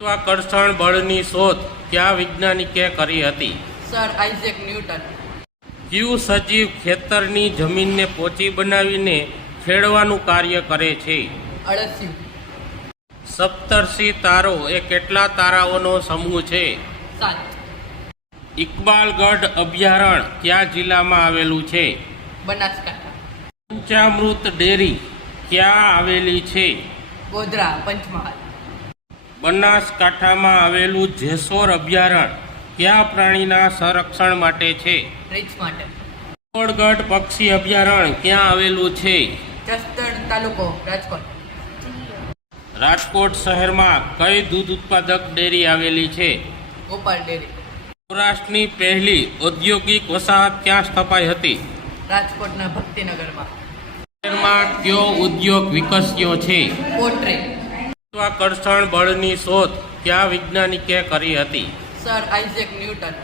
ગુરુત્વાકર્ષણ બળની શોધ કયા વૈજ્ઞાનિકે કરી હતી. Sir Isaac Newton. કયું સજીવ ખેતરની જમીનને પોચી બનાવીને ખેડવાનું કાર્ય કરે છે. અળસિયું. સપ્તર્ષિ તારો એ કેટલા તારાઓનો સમૂહ છે? સાત. ઇકબાલગઢ અભયારણ્ય કયા જિલ્લામાં આવેલું છે? બનાસકાંઠા. પંચામૃત ડેરી ક્યાં આવેલી છે? ગોધરા પંચમહાલ. બનાસકાંઠામાં આવેલું જેસોર અભયારણ્ય કયા પ્રાણીના સંરક્ષણ માટે છે? ચિત્તોડગઢ પક્ષી અભયારણ્ય ક્યાં આવેલું છે? તાલુકો રાજકોટ. રાજકોટ શહેરમાં કઈ દૂધ ઉત્પાદક ડેરી આવેલી છે? ગોપાલ ડેરી. સૌરાષ્ટ્રની પહેલી ઔદ્યોગિક વસાહત ક્યાં સ્થપાઈ હતી? રાજકોટના ભક્તિનગરમાં. શહેરમાં કયો ઉદ્યોગ વિકસ્યો છે? પોટ્રી ગુરુત્વાકર્ષણ બળની શોધ કયા વૈજ્ઞાનિકે કરી હતી? Sir Isaac Newton.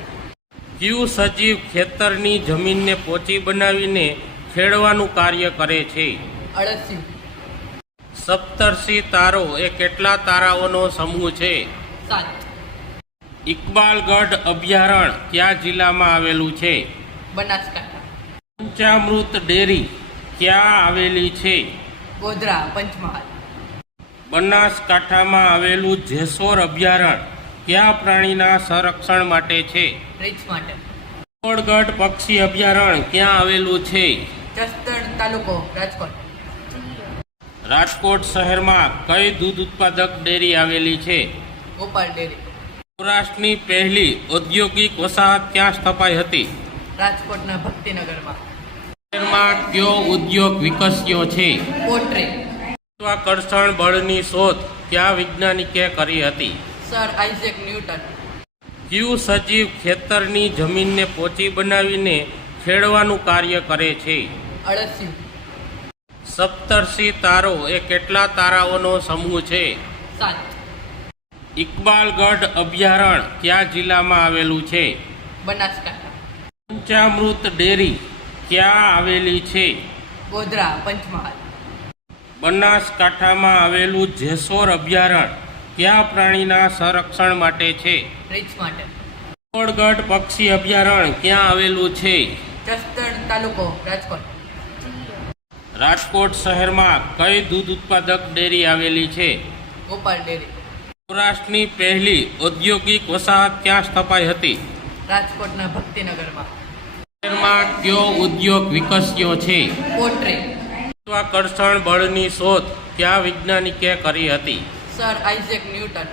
જીવ સજીવ ખેતરની જમીનને પોચી બનાવીને ખેડવાનું કાર્ય કરે છે. અળસી. સપ્તર્ષિ તારો એ કેટલા તારાઓનો સમૂહ છે? સાત. ઇકબાલગઢ અભયારણ્ય કયા જિલ્લામાં આવેલું છે? બનાસકાંઠા. પંચામૃત ડેરી ક્યાં આવેલી છે? ગોધરા પંચમહાલ. બનાસકાંઠામાં આવેલું જેસોર અભયારણ્ય કયા પ્રાણીના સંરક્ષણ માટે છે? ચિત્તોડગઢ પક્ષી અભયારણ્ય ક્યાં આવેલું છે? જસદણ તાલુકો રાજકોટ. રાજકોટ શહેરમાં કઈ દૂધ ઉત્પાદક ડેરી આવેલી છે? ગોપાલ ડેરી. સૌરાષ્ટ્રની પહેલી ઔદ્યોગિક વસાહત ક્યાં સ્થપાઈ હતી? રાજકોટના ભક્તિનગરમાં. શહેરમાં કયો ઉદ્યોગ વિકસ્યો છે? પોટ્રી. ગુરુત્વાકર્ષણ બળની શોધ કયા વૈજ્ઞાનિકે કરી હતી? Sir Isaac Newton. કયું સજીવ ખેતરની જમીનને પોચી બનાવીને ખેડવાનું કાર્ય કરે છે. અળસિયું. સપ્તર્ષિ તારો એ કેટલા તારાઓનો સમૂહ છે? સાત. ઇકબાલગઢ અભયારણ્ય કયા જિલ્લામાં આવેલું છે? બનાસકાંઠા. પંચામૃત ડેરી ક્યાં આવેલી છે? ગોધરા પંચમહાલ. બનાસકાંઠામાં આવેલું જેસોર અભયારણ્ય કયા પ્રાણીના સંરક્ષણ માટે છે? રીંછ માટે. ચિત્તોડગઢ પક્ષી અભયારણ્ય ક્યાં આવેલું છે? જસદણ તાલુકો રાજકોટ. રાજકોટ શહેરમાં કઈ દૂધ ઉત્પાદક ડેરી આવેલી છે? ગોપાલ ડેરી. સૌરાષ્ટ્રની પહેલી ઔદ્યોગિક વસાહત ક્યાં સ્થપાઈ હતી? રાજકોટના ભક્તિનગરમાં. શહેરમાં કયો ઉદ્યોગ વિકસ્યો છે? પોટ્રી. ગુરુત્વાકર્ષણ બળની શોધ કયા વૈજ્ઞાનિકે કરી હતી. Sir Isaac Newton.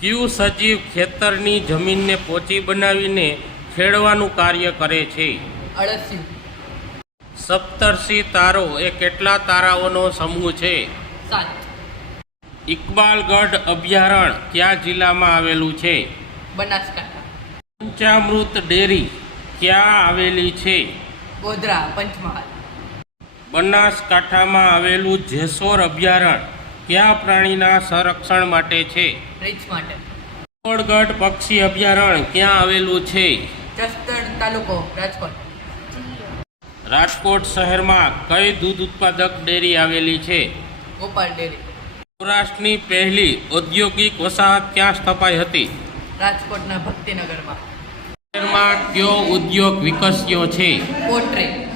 કયું સજીવ ખેતરની જમીનને પોચી બનાવીને ખેડવાનું કાર્ય કરે છે. અળસિયું. સપ્તર્ષિ તારો એ કેટલા તારાઓનો સમૂહ છે? સાત. ઇકબાલગઢ અભયારણ્ય કયા જિલ્લામાં આવેલું છે? બનાસકાંઠા. પંચામૃત ડેરી ક્યાં આવેલી છે? ગોધરા પંચમહાલ. બનાસકાંઠામાં આવેલું જેસોર અભયારણ્ય કયા પ્રાણીના સંરક્ષણ માટે છે? ચિત્તોડગઢ પક્ષી અભયારણ્ય ક્યાં આવેલું છે? તાલુકો રાજકોટ. રાજકોટ શહેરમાં કઈ દૂધ ઉત્પાદક ડેરી આવેલી છે? ગોપાલ ડેરી. સૌરાષ્ટ્રની પહેલી ઔદ્યોગિક વસાહત ક્યાં સ્થપાઈ હતી? રાજકોટના ભક્તિનગરમાં. શહેરમાં કયો ઉદ્યોગ વિકસ્યો છે? પોટ્રી